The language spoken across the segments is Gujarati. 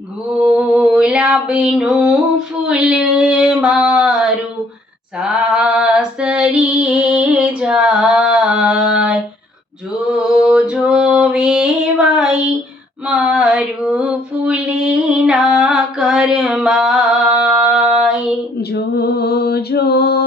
ગુલાબનું ફૂલ મારું સાસરીએ જાય, જો વેવાઈ મારું ફૂલના કરમાય. જો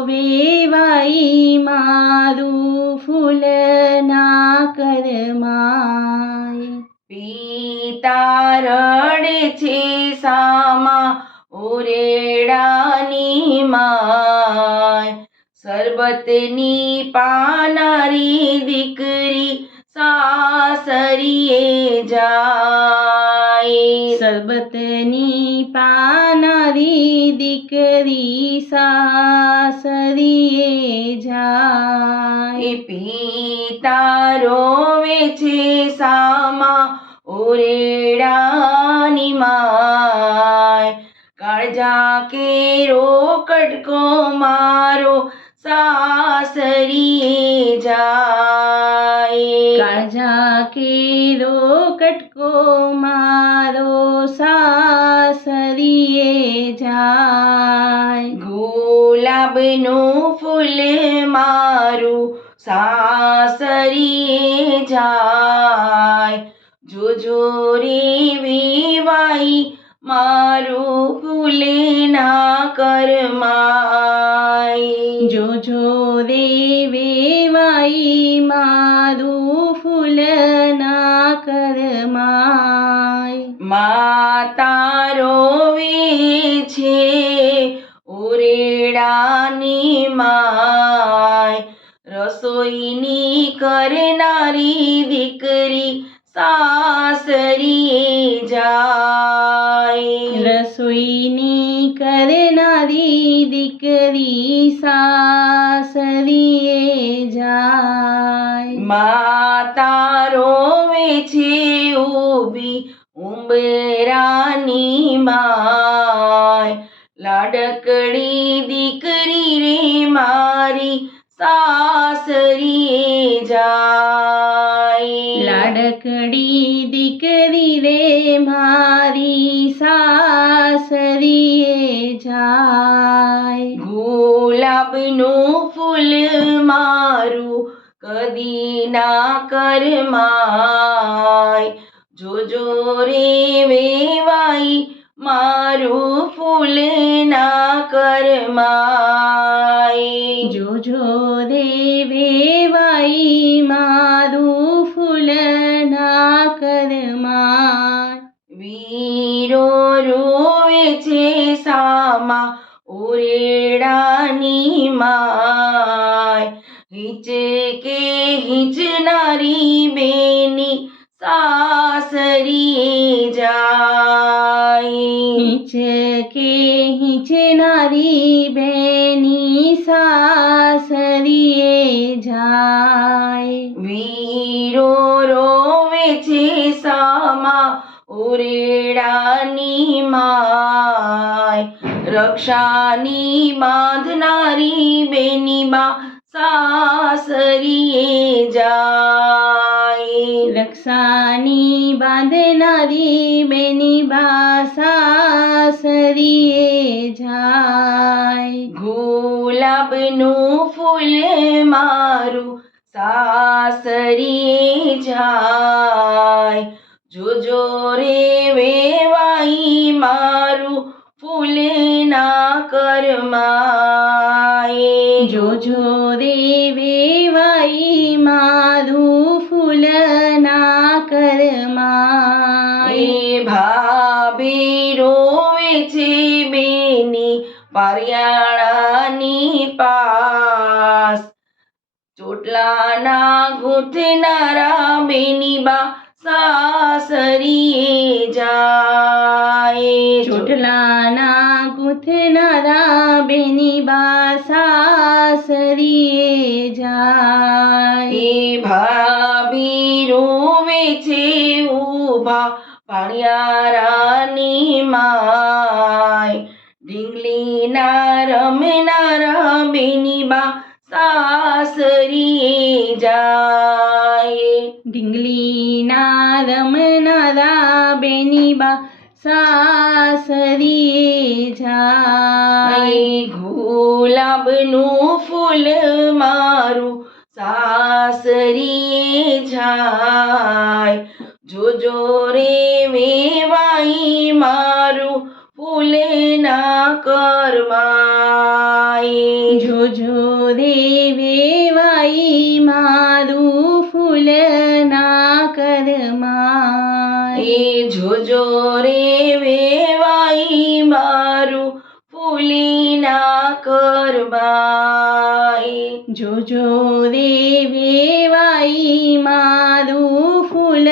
વેવાઈ મારું ફૂલના કરમાય. પિતા રડે છે સામા ઓરેડાની માય, શરબતની પાનારી દીકરી સાસરીએ જાય. શરબતની પાનારી દીકરી સાસરીએ જાય. પિતા રોવે છે સામા ઓરેડાની માય, કાળજા કેરો કટકો મારો સાસરીએ જાય. કાળજા કેરો કટકો મારો સાસરીએ જાય. ગુલાબનું ફૂલ મારું સાસરીએ જાય, જો રે વેવાઈ મારું ફૂલના કરમાય. જો રે વેવાઈ મારું ફૂલના કરમાય. માતા રોવે છે ઓરેડાની માય, રસોઈની કરનારી દીકરી સાસરીએ જાય. રસોઈની કરનારી દીકરી સાસરીએ જાય. માતા રોવે છે ઊભી ઉંબરાની માય, લાડકડી દીકરી રે મારી સાસરીએ જાય. લાડકડી દીકરી રે મારી સાસરીએ જાય. ગુલાબનું ફૂલ મારું કદી ના કરમાય, જો રે વેવાઈ મારું ફૂલના કરમાય. જો રે વેવાઈ મારું ફૂલના કરમાય. વીરો રોવે છે સામા ઓરેડાની માય, હિંચકે હિંચનારી બેની સાસરીએ જાય. હિંચકે હિંચનારી બેની સાસરીએ જાય. વીરો રોવે છે સામા ઓરેડાની માય, રક્ષાની બાંધનારી બેની બા સાસરીએ જાય. રક્ષાની બાંધનારી બેની બા સાસરીએ જાય. ગુલાબનું ફૂલ મારું સાસરીએ જાય, જો રે વેવાઈ મારું ફૂલના કરમાય. જો રે વેવાઈ મારું ફૂલના કરમાય. ભાભી રોવે છે બેની પારિયાળાની પાસ, ચોટલાના ગૂંથનારા બેની બા સાસરીએ જાય. ચોટલાના ગૂંથનારા બેની બા સાસરીએ જાય. ભાભી રોવે છે ઊભા પાણિયારાની માય, ઢીંગલીના રમનારા બેની બા સાસરીએ જાય. ઢીંગલીના રમનારા બેની બા સાસરીએ જાય. ગુલાબનું ફૂલ મારું સાસરીએ જાય. જોજો રે વેવાઈ મારું ફૂલના કરમાય. જોજો રે વેવાઈ મારું ફૂલના કરમાય. જોજો રે વેવાઈ મારું ફૂલીના કરમાય. જોજો રે વેવાઈ મારું ફૂલ